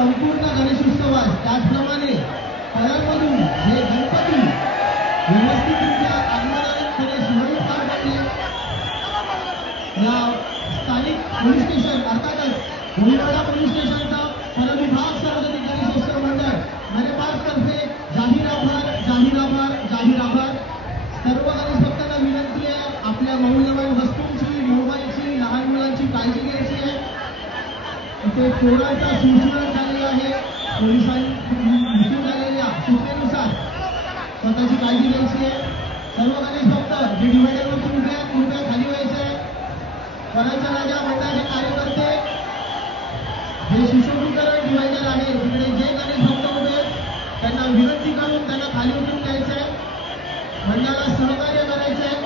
संपूर्ण गणेशोत्सवात त्याचप्रमाणे कळममधून हे गणपती व्यवस्थितरित्या आगमनाने सुरळीत पार पडले। या स्थानिक पोलीस स्टेशन अर्थातच भोईवाडा पोलीस स्टेशनचा फलविभाग सार्वजनिक गणेशोत्सव मंडळ मनपातर्फे जाहीर आभार। सर्व गणेश भक्तांना विनंती आहे, आपल्या मौल्यवान वस्तूंची, मोबाईलची, लहान मुलांची काळजी घ्यायची आहे। इथे चोरांचा सुळसुळाट झालेला आहे। पोलिसांनी झालेल्या सूचनेनुसार स्वतःची काळजी घ्यायची आहे। सर्व गणेश भक्त जे डिवायडरवरती उभे आहेत कृपया खाली व्हायचे आहे। वनांचा राजा मंडळाचे कार्यकर्ते जे सुशोभीकरण डिवायडर आहे तिकडे जे गणेश भक्त उभे आहेत त्यांना विनंती करून त्यांना खाली उतरून द्यायचे आहे। मंडळाला सहकार्य करायचे आहे।